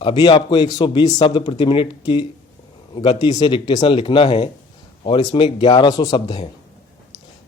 अभी आपको 120 शब्द प्रति मिनट की गति से डिक्टेशन लिखना है और इसमें 1100 शब्द हैं।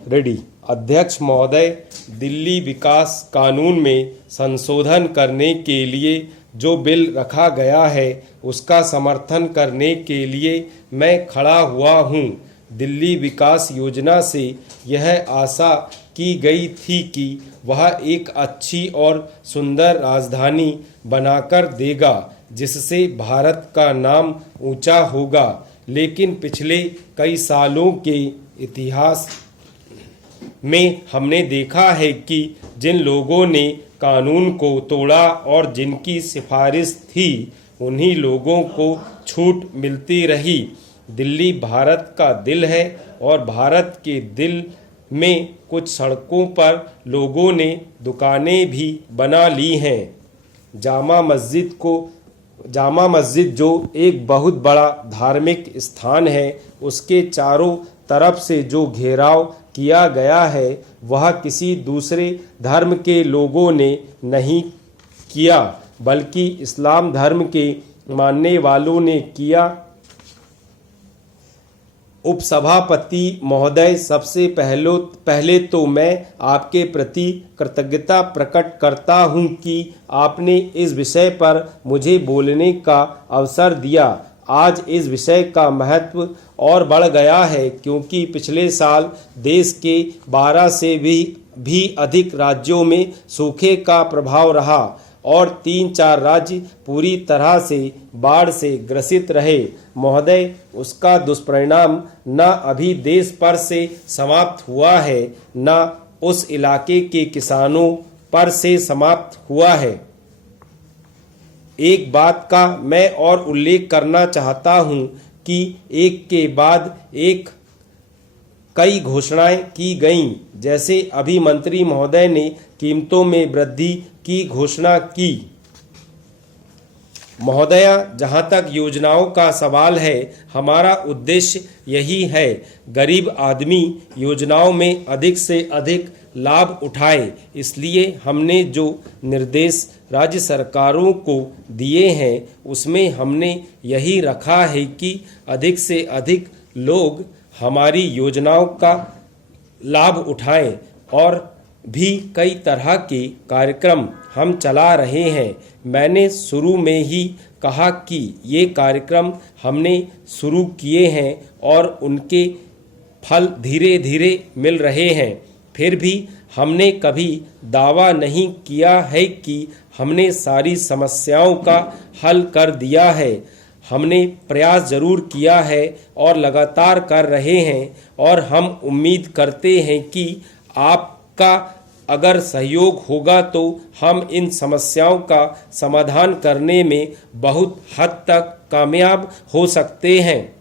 रेडी। अध्यक्ष महोदय, दिल्ली विकास कानून में संशोधन करने के लिए जो बिल रखा गया है उसका समर्थन करने के लिए मैं खड़ा हुआ हूँ। दिल्ली विकास योजना से यह आशा की गई थी कि वह एक अच्छी और सुंदर राजधानी बनाकर देगा जिससे भारत का नाम ऊंचा होगा, लेकिन पिछले कई सालों के इतिहास में हमने देखा है कि जिन लोगों ने कानून को तोड़ा और जिनकी सिफारिश थी उन्हीं लोगों को छूट मिलती रही। दिल्ली भारत का दिल है और भारत के दिल में कुछ सड़कों पर लोगों ने दुकानें भी बना ली हैं। जामा मस्जिद जो एक बहुत बड़ा धार्मिक स्थान है, उसके चारों तरफ से जो घेराव किया गया है वह किसी दूसरे धर्म के लोगों ने नहीं किया बल्कि इस्लाम धर्म के मानने वालों ने किया। उपसभापति महोदय, सबसे पहले तो मैं आपके प्रति कृतज्ञता प्रकट करता हूं कि आपने इस विषय पर मुझे बोलने का अवसर दिया। आज इस विषय का महत्व और बढ़ गया है क्योंकि पिछले साल देश के 12 से भी अधिक राज्यों में सूखे का प्रभाव रहा और 3-4 राज्य पूरी तरह से बाढ़ से ग्रसित रहे। महोदय, उसका दुष्परिणाम न अभी देश पर से समाप्त हुआ है न उस इलाके के किसानों पर से समाप्त हुआ है। एक बात का मैं और उल्लेख करना चाहता हूं कि एक के बाद एक कई घोषणाएं की गईं। जैसे अभी मंत्री महोदय ने कीमतों में वृद्धि की घोषणा की। महोदया, जहां तक योजनाओं का सवाल है, हमारा उद्देश्य यही है गरीब आदमी योजनाओं में अधिक से अधिक लाभ उठाए। इसलिए हमने जो निर्देश राज्य सरकारों को दिए हैं उसमें हमने यही रखा है कि अधिक से अधिक लोग हमारी योजनाओं का लाभ उठाएं और भी कई तरह के कार्यक्रम हम चला रहे हैं। मैंने शुरू में ही कहा कि ये कार्यक्रम हमने शुरू किए हैं और उनके फल धीरे धीरे मिल रहे हैं। फिर भी हमने कभी दावा नहीं किया है कि हमने सारी समस्याओं का हल कर दिया है। हमने प्रयास जरूर किया है और लगातार कर रहे हैं और हम उम्मीद करते हैं कि आपका अगर सहयोग होगा तो हम इन समस्याओं का समाधान करने में बहुत हद तक कामयाब हो सकते हैं।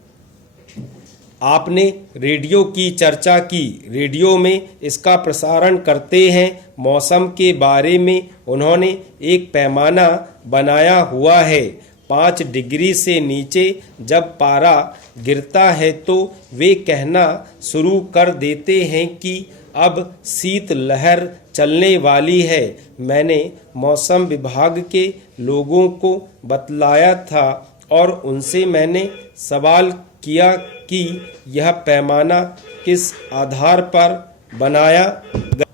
आपने रेडियो की चर्चा की। रेडियो में इसका प्रसारण करते हैं। मौसम के बारे में उन्होंने एक पैमाना बनाया हुआ है। 5 डिग्री से नीचे जब पारा गिरता है तो वे कहना शुरू कर देते हैं कि अब शीत लहर चलने वाली है। मैंने मौसम विभाग के लोगों को बतलाया था और उनसे मैंने सवाल किया कि यह पैमाना किस आधार पर बनाया गया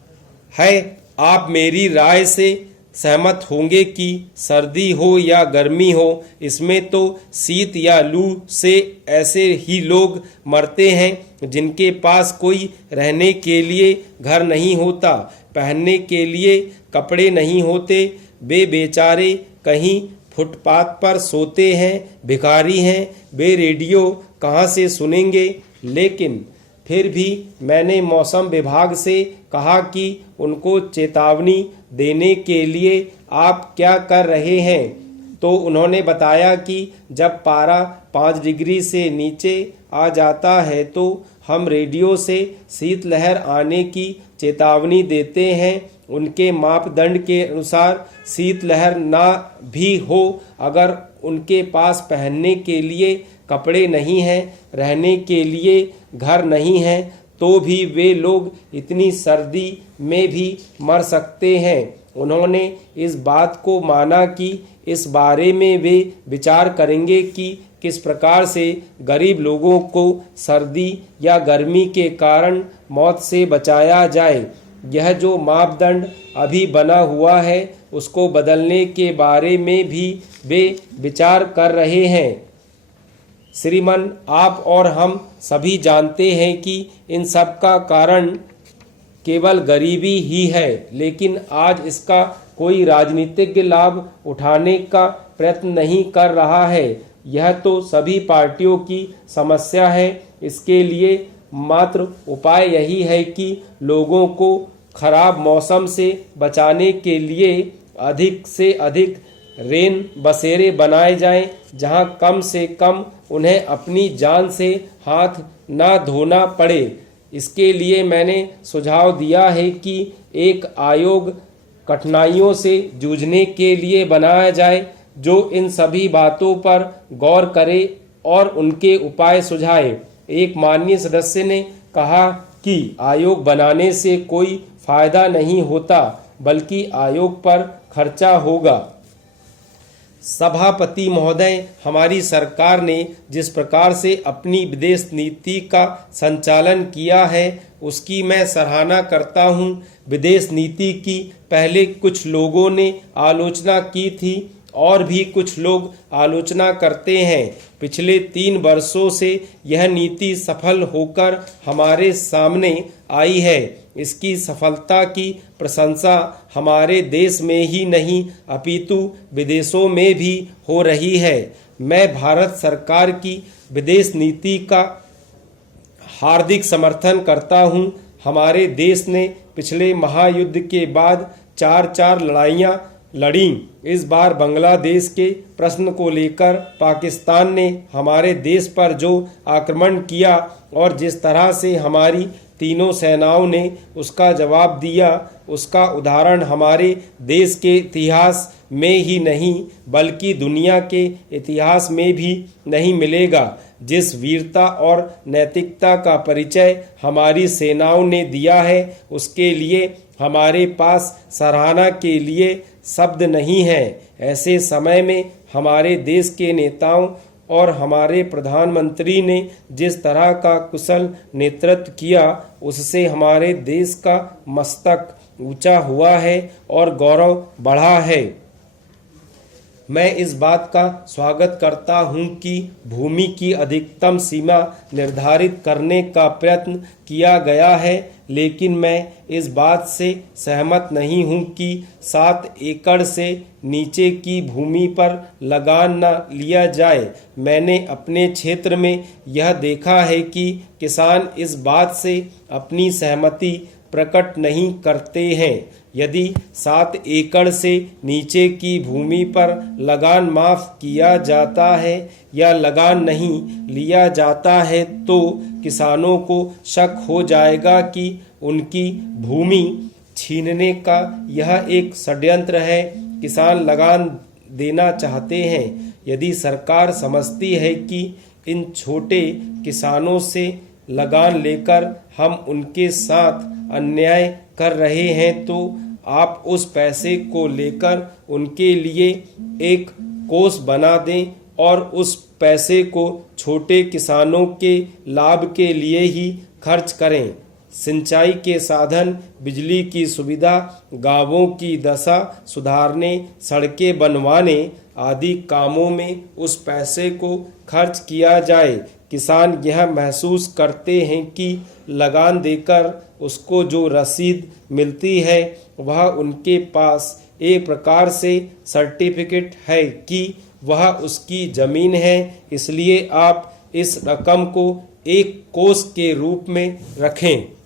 है। आप मेरी राय से सहमत होंगे कि सर्दी हो या गर्मी हो, इसमें तो शीत या लू से ऐसे ही लोग मरते हैं जिनके पास कोई रहने के लिए घर नहीं होता, पहनने के लिए कपड़े नहीं होते। वे बेचारे कहीं फुटपाथ पर सोते हैं, भिखारी हैं। वे रेडियो कहाँ से सुनेंगे? लेकिन फिर भी मैंने मौसम विभाग से कहा कि उनको चेतावनी देने के लिए आप क्या कर रहे हैं, तो उन्होंने बताया कि जब पारा 5 डिग्री से नीचे आ जाता है तो हम रेडियो से शीतलहर आने की चेतावनी देते हैं। उनके मापदंड के अनुसार शीतलहर ना भी हो, अगर उनके पास पहनने के लिए कपड़े नहीं हैं, रहने के लिए घर नहीं है, तो भी वे लोग इतनी सर्दी में भी मर सकते हैं। उन्होंने इस बात को माना कि इस बारे में वे विचार करेंगे कि किस प्रकार से गरीब लोगों को सर्दी या गर्मी के कारण मौत से बचाया जाए। यह जो मापदंड अभी बना हुआ है उसको बदलने के बारे में भी वे विचार कर रहे हैं। श्रीमान, आप और हम सभी जानते हैं कि इन सब का कारण केवल गरीबी ही है, लेकिन आज इसका कोई राजनीतिक लाभ उठाने का प्रयत्न नहीं कर रहा है। यह तो सभी पार्टियों की समस्या है। इसके लिए मात्र उपाय यही है कि लोगों को खराब मौसम से बचाने के लिए अधिक से अधिक रेन बसेरे बनाए जाएं, जहां कम से कम उन्हें अपनी जान से हाथ ना धोना पड़े। इसके लिए मैंने सुझाव दिया है कि एक आयोग कठिनाइयों से जूझने के लिए बनाया जाए, जो इन सभी बातों पर गौर करे और उनके उपाय सुझाए। एक माननीय सदस्य ने कहा कि आयोग बनाने से कोई फायदा नहीं होता, बल्कि आयोग पर खर्चा होगा। सभापति महोदय, हमारी सरकार ने जिस प्रकार से अपनी विदेश नीति का संचालन किया है उसकी मैं सराहना करता हूं। विदेश नीति की पहले कुछ लोगों ने आलोचना की थी और भी कुछ लोग आलोचना करते हैं। पिछले 3 वर्षों से यह नीति सफल होकर हमारे सामने आई है। इसकी सफलता की प्रशंसा हमारे देश में ही नहीं अपितु विदेशों में भी हो रही है। मैं भारत सरकार की विदेश नीति का हार्दिक समर्थन करता हूं। हमारे देश ने पिछले महायुद्ध के बाद 4 लड़ाइयां लड़ी। इस बार बांग्लादेश के प्रश्न को लेकर पाकिस्तान ने हमारे देश पर जो आक्रमण किया और जिस तरह से हमारी तीनों सेनाओं ने उसका जवाब दिया, उसका उदाहरण हमारे देश के इतिहास में ही नहीं बल्कि दुनिया के इतिहास में भी नहीं मिलेगा। जिस वीरता और नैतिकता का परिचय हमारी सेनाओं ने दिया है उसके लिए हमारे पास सराहना के लिए शब्द नहीं है। ऐसे समय में हमारे देश के नेताओं और हमारे प्रधानमंत्री ने जिस तरह का कुशल नेतृत्व किया उससे हमारे देश का मस्तक ऊंचा हुआ है और गौरव बढ़ा है। मैं इस बात का स्वागत करता हूं कि भूमि की अधिकतम सीमा निर्धारित करने का प्रयत्न किया गया है, लेकिन मैं इस बात से सहमत नहीं हूं कि 7 एकड़ से नीचे की भूमि पर लगान न लिया जाए। मैंने अपने क्षेत्र में यह देखा है कि किसान इस बात से अपनी सहमति प्रकट नहीं करते हैं। यदि 7 एकड़ से नीचे की भूमि पर लगान माफ किया जाता है या लगान नहीं लिया जाता है तो किसानों को शक हो जाएगा कि उनकी भूमि छीनने का यह एक षड्यंत्र है। किसान लगान देना चाहते हैं। यदि सरकार समझती है कि इन छोटे किसानों से लगान लेकर हम उनके साथ अन्याय कर रहे हैं तो आप उस पैसे को लेकर उनके लिए एक कोष बना दें और उस पैसे को छोटे किसानों के लाभ के लिए ही खर्च करें। सिंचाई के साधन, बिजली की सुविधा, गांवों की दशा सुधारने, सड़कें बनवाने आदि कामों में उस पैसे को खर्च किया जाए। किसान यह महसूस करते हैं कि लगान देकर उसको जो रसीद मिलती है वह उनके पास एक प्रकार से सर्टिफिकेट है कि वह उसकी जमीन है। इसलिए आप इस रकम को एक कोष के रूप में रखें।